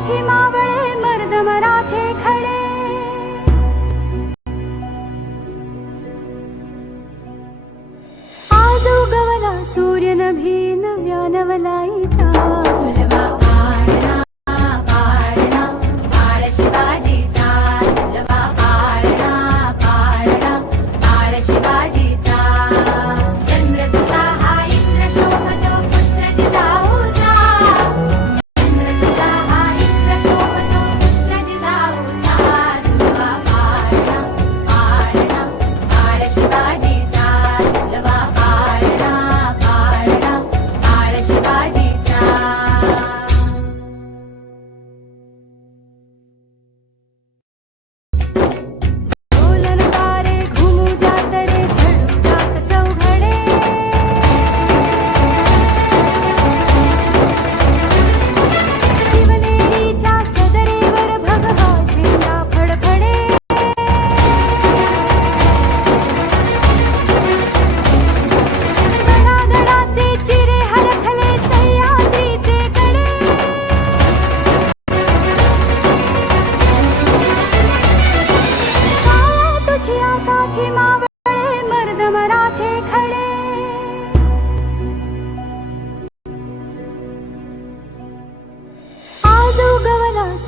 पाठी मावळे मर्द मराठे खडे. नव्या नवलाईचा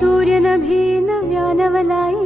सूर्य नभी नव्या नवलाईचा